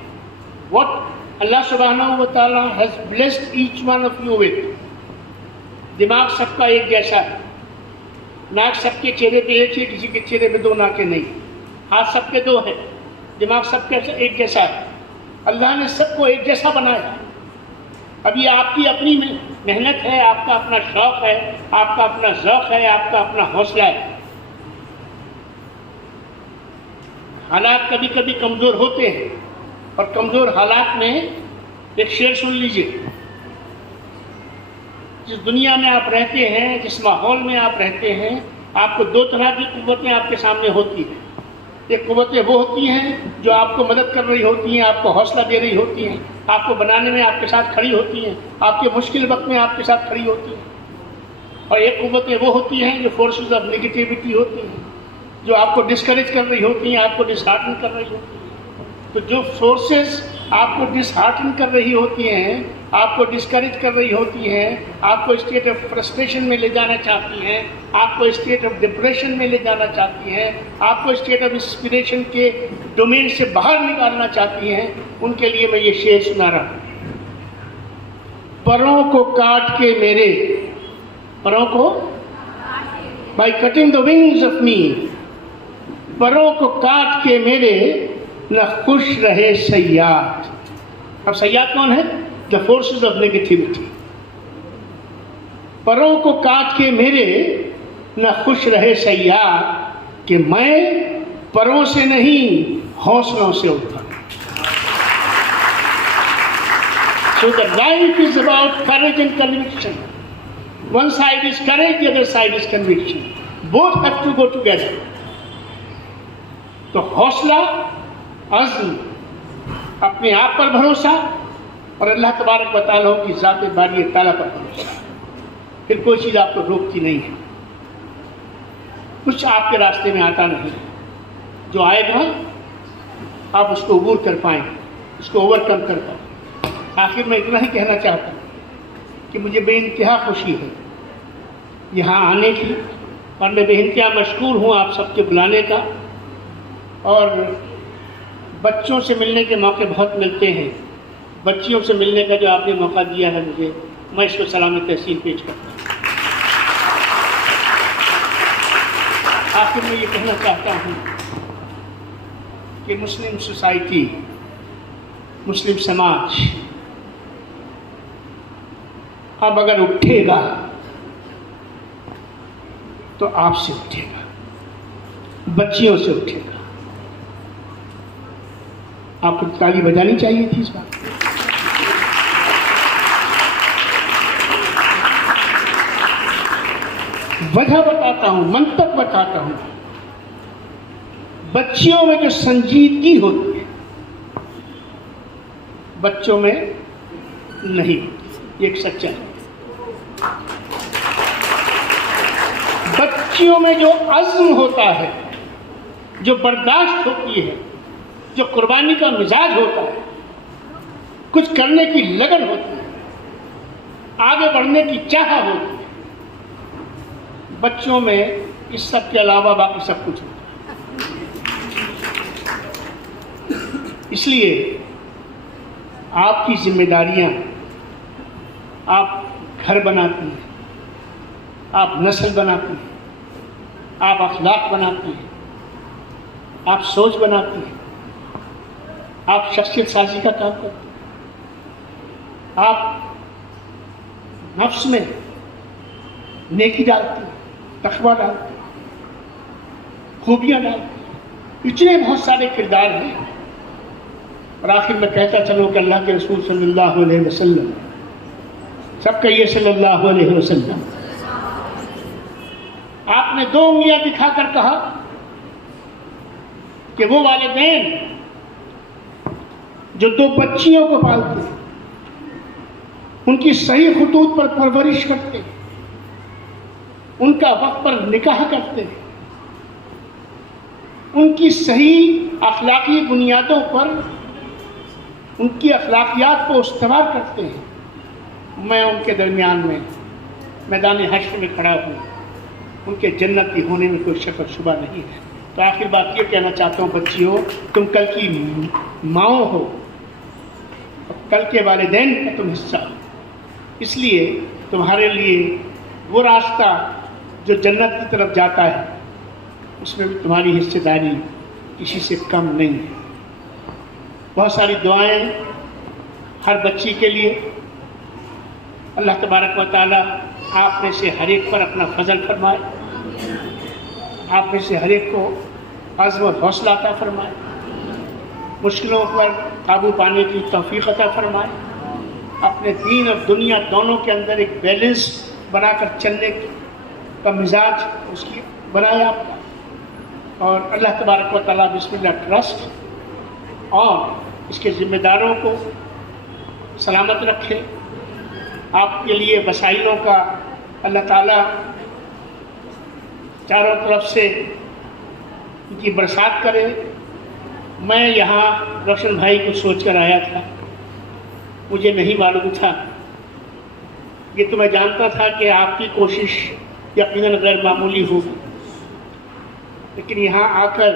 what Allah subhanahu wa ta'ala has blessed each one of you with. दिमाग सबका एक जैसा है, नाक सबके चेहरे पे एक है, किसी के चेहरे पे 2 नाकें नहीं, हाथ सबके 2 हैं, दिमाग सबके एक जैसा है। अल्लाह ने सबको एक जैसा बनाया। अब ये आपकी अपनी मेहनत है, आपका अपना शौक है, आपका अपना ज़ौक़ है, आपका अपना हौसला है। हालात कभी कभी कमज़ोर होते हैं, और कमज़ोर हालात में एक शेर सुन लीजिए। जिस दुनिया में आप रहते हैं, जिस माहौल में आप रहते हैं, आपको 2 तरह की कुव्वतें आपके सामने होती हैं। एक कुव्वतें वो होती हैं जो आपको मदद कर रही होती हैं, आपको हौसला दे रही होती हैं, आपको बनाने में आपके साथ खड़ी होती हैं, आपके मुश्किल वक्त में आपके साथ खड़ी होती हैं। और एक कुव्वतें वो होती हैं जो फोर्सेस ऑफ नेगेटिविटी होती हैं, जो आपको डिस्करेज कर रही होती हैं, आपको डिसहार्टन कर रही होती हैं। तो जो फोर्सेस आपको डिसहार्टन कर रही होती हैं, आपको डिस्करेज कर रही होती हैं, आपको स्टेट ऑफ फ्रस्ट्रेशन में ले जाना चाहती हैं, आपको स्टेट ऑफ डिप्रेशन में ले जाना चाहती हैं, आपको स्टेट ऑफ इंस्पिरेशन के डोमेन से बाहर निकालना चाहती हैं, उनके लिए मैं ये शेर सुना रहा हूँ। परों को काट के मेरे, परों को by cutting the wings of me, परों को काट के मेरे न खुश रहे सयाद। अब सयाद कौन है? The forces of negativity. परों को काट के मेरे न खुश रहे सयाद, कि मैं परों से नहीं हौसलों से उठा। So the life is about courage and conviction. One side is courage, the other side is conviction. Both have to go together. तो हौसला, अज़्म, अपने आप पर भरोसा और अल्लाह तबारक व तआला की ज़ात बारी ताला पर भरोसा, फिर कोई चीज़ आपको रोकती नहीं है। कुछ आपके रास्ते में आता नहीं, जो आएगा आप उसको अबूर कर पाएंगे। इसको ओवरकम कर पाऊँ। आखिर मैं इतना ही कहना चाहता हूँ कि मुझे बेइंतहा खुशी है यहाँ आने की, और मैं बेइंतहा मशकूर हूँ आप सबके बुलाने का। और बच्चों से मिलने के मौके बहुत मिलते हैं, बच्चियों से मिलने का जो आपने मौका दिया है मुझे, मैं इसको सलामी तहसीन पेश करता हूँ। आखिर में ये कहना चाहता हूँ कि मुस्लिम सोसाइटी, मुस्लिम समाज अब अगर उठेगा तो आपसे उठेगा, बच्चियों से उठेगा। आपको ताली बजानी चाहिए थी इस बात। वजह बताता हूं, मंतक बताता हूं। बच्चियों में जो संजीदगी होती है बच्चों में नहीं होती, ये एक सच्चाई है। बच्चियों में जो अज़्म होता है, जो बर्दाश्त होती है, जो कुर्बानी का मिजाज होता है, कुछ करने की लगन होती है, आगे बढ़ने की चाह होती है, बच्चों में इस सब के अलावा बाकी सब कुछ होता है। इसलिए आपकी जिम्मेदारियां, आप घर बनाती हैं, आप नस्ल बनाती हैं, आप अखलाक बनाती हैं, आप सोच बनाती हैं, आप शख्सियत साजी का काम करते हैं, आप नफ्स में नेकी डालती हैं, तकवा डालती हैं, खूबियाँ डालती हैं। इतने बहुत सारे किरदार हैं। और आखिर में कहता चलो कि अल्लाह के रसूल सल्लल्लाहु अलैहि वसल्लम, सब कहिए सल्लल्लाहु अलैहि वसल्लम, आपने 2 उंगलियां दिखाकर कहा कि वो वालिदैन जो 2 बच्चियों को पालते हैं, उनकी सही खुतूत पर परवरिश करते हैं, उनका वक्त पर निकाह करते हैं, उनकी सही अखलाकी बुनियादों पर उनकी अखलाकियात को इस्तेमाल करते हैं, मैं उनके दरमियान में मैदान हश्र में खड़ा हूँ। उनके जन्नती होने में कोई शक और शुबा नहीं है। तो आखिर बात ये कहना चाहता हूँ, बच्चियों, तुम कल की माओ हो और कल के वालिदैन का तुम हिस्सा हो। इसलिए तुम्हारे लिए वो रास्ता जो जन्नत की तरफ जाता है, उसमें भी तुम्हारी हिस्सेदारी किसी से कम नहीं है। बहुत सारी दुआएं हर बच्ची के लिए। अल्लाह तबारक व तआला आप में से हर एक पर अपना फजल फरमाए, आप में से हर एक को अज़्म और हौसला अता फरमाए, मुश्किलों पर काबू पाने की तौफीक अता फरमाए, अपने दीन और दुनिया दोनों के अंदर एक बैलेंस बनाकर चलने का मिजाज उसकी बनाए आपका। और अल्लाह तबारक व तआला बिस्मिल्लाह ट्रस्ट और इसके ज़िम्मेदारों को सलामत रखे। आपके लिए वसाइलों का अल्लाह ताला चारों तरफ से उनकी बरसात करे। मैं यहाँ रोशन भाई को सोच कर आया था, मुझे नहीं मालूम था, ये तो मैं जानता था कि आपकी कोशिश यकीनन गैर मामूली होगी, लेकिन यहाँ आकर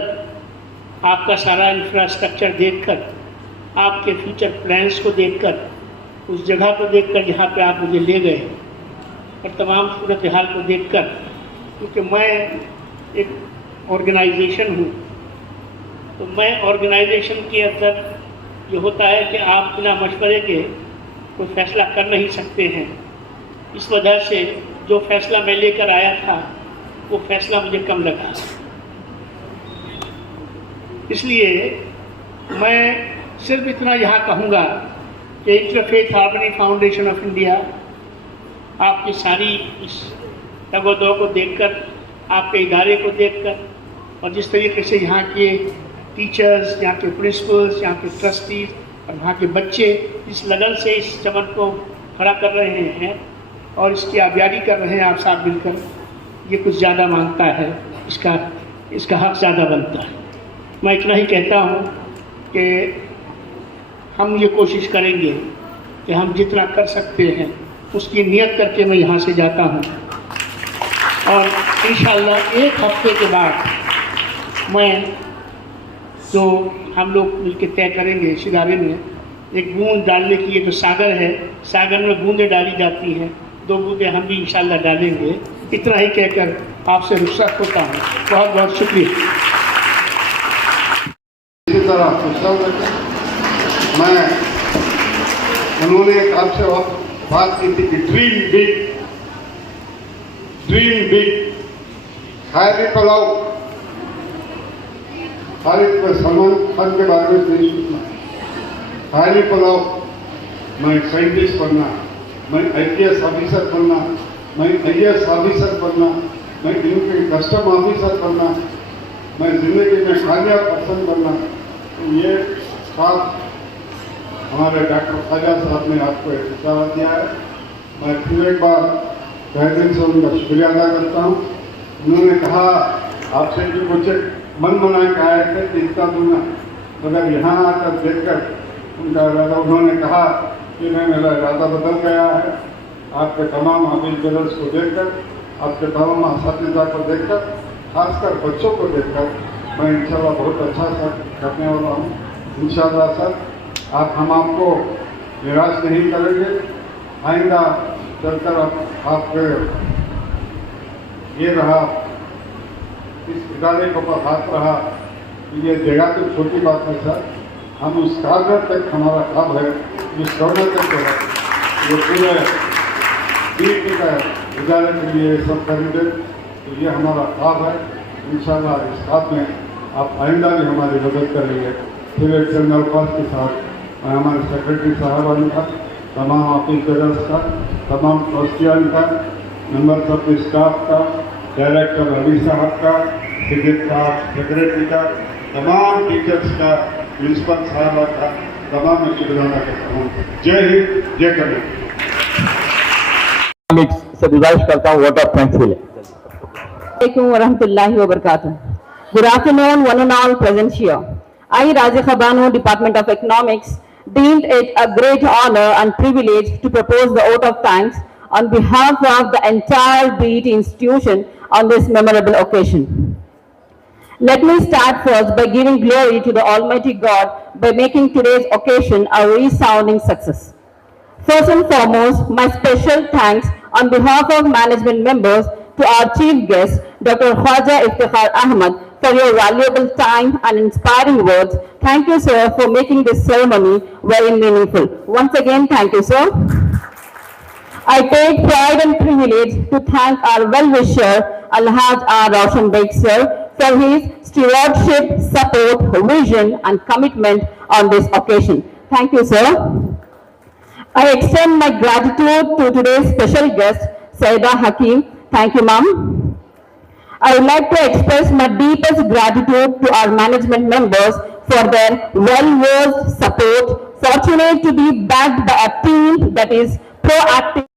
आपका सारा इंफ्रास्ट्रक्चर देखकर, आपके फ्यूचर प्लान्स को देखकर, उस जगह को देखकर जहाँ पे आप मुझे ले गए, और तमाम सूरत हाल को देखकर, क्योंकि मैं एक ऑर्गेनाइजेशन हूँ, तो मैं ऑर्गेनाइजेशन के अंदर ये होता है कि आप बिना मशवरे के कोई फ़ैसला कर नहीं सकते हैं। इस वजह से जो फ़ैसला मैं लेकर आया था वो फ़ैसला मुझे कम लगा, इसलिए मैं सिर्फ इतना यहाँ कहूँगा कि interfaith harmony foundation of India आपकी सारी इस तगोदो को देखकर, आपके इदारे को देखकर, और जिस तरीके से यहाँ के टीचर्स, यहाँ के प्रिंसिपल्स, यहाँ के ट्रस्टीज और यहाँ के बच्चे इस लगन से इस चमन को खड़ा कर रहे हैं और इसकी आबियारी कर रहे हैं आप साथ मिलकर, ये कुछ ज़्यादा मांगता है, इसका हक ज़्यादा बनता है। मैं इतना ही कहता हूँ कि हम ये कोशिश करेंगे कि हम जितना कर सकते हैं उसकी नियत करके मैं यहाँ से जाता हूँ, और इंशाअल्लाह एक हफ्ते के बाद मैं जो हम लोग मिलकर तय करेंगे इस इदारे में, एक बूंद डालने की, ये जो सागर है, सागर में बूंदें डाली जाती हैं, 2 बूंदें हम भी इंशाअल्लाह डालेंगे। इतना ही कहकर आपसे रुखसत होता हूँ। बहुत बहुत शुक्रिया। इसी तरह खुशहाल रखें। मैं उन्होंने आपसे बात की थी कि ड्रीम बिग, खायरी पलाओ, खालिद में सलमान खान के बारे में नहीं सोचना, खायरी पलाओ, मैं साइंटिस्ट बनना, मैं IPS ऑफिसर बनना, मैं IAS ऑफिसर बनना, मैं इनके कस्टम ऑफिसर बनना, मैं जिंदगी में कामयाब पर्सन बनना। तो ये बात हमारे डॉक्टर ख्वाजा साहब ने आपको इशारा दिया है। मैं फिर एक बार तहे दिल से उनका शुक्रिया अदा करता हूँ। उन्होंने कहा आपसे जो मुझे मन बना के आए थे कि इतना दूंगा, मगर यहाँ आकर देखकर उनका इरादा, उन्होंने कहा कि मैं मेरा इरादा बदल गया है। आपके तमाम हाफिज ब्रदर्स को देखकर, आपके तमाम असातिज़ा को देखकर, खासकर बच्चों को देखकर मैं इंशाल्लाह बहुत अच्छा सर करने वाला हूँ। इंशाल्लाह सर हम आपको निराश नहीं करेंगे। आइंदा चलकर आपके ये रहा, इस इदारे के ऊपर हाथ रहा, ये जगह तो छोटी बात है सर, हम उस कार्नर तक हमारा काम है, उस कार्नर तक है, ये पूरे बीटी का इदारे के लिए सब करेंगे। तो ये हमारा काम है। इंशाल्लाह इस काम में आप आइंदा भी हमारी मदद करेंगे। फिर एक जनरल पास के साथ मैं हमारे सेक्रेटरी साहबान का, तमाम ऑफिस ब्रदर्स का, तमाम ट्रस्टियान का, मेंबर्स ऑफ स्टाफ का, डायरेक्टर अली साहब का, सेक्रेटरी का, तमाम टीचर्स का, प्रिंसिपल साहबा का, तमाम मैं शुक्रिया अदा करता हूँ। जय हिंद, जय कबीर। से गुजारिश करता हूँ वोट ऑफ थैंक्स के लिए। Assalamualaikum warahmatullahi wabarakatuh. Good afternoon, one and all present here. I, Razika Banu, Department of Economics, deemed it a great honor and privilege to propose the vote of thanks on behalf of the entire BET institution on this memorable occasion. Let me start first by giving glory to the Almighty God by making today's occasion a resounding success. First and foremost, my special thanks on behalf of management members to our chief guest, Dr. Khwaja Iftikhar Ahmad, for your valuable time and inspiring words. Thank you, sir, for making this ceremony very meaningful. Once again, thank you, sir. I take pride and privilege to thank our well-wisher, Alhaj R. Roshan Beg, sir, for his stewardship, support, vision, and commitment on this occasion. Thank you, sir. I extend my gratitude to today's special guest, Saida Hakim. Thank you, ma'am. I would like to express my deepest gratitude to our management members for their well-versed support, fortunate to be backed by a team that is proactive.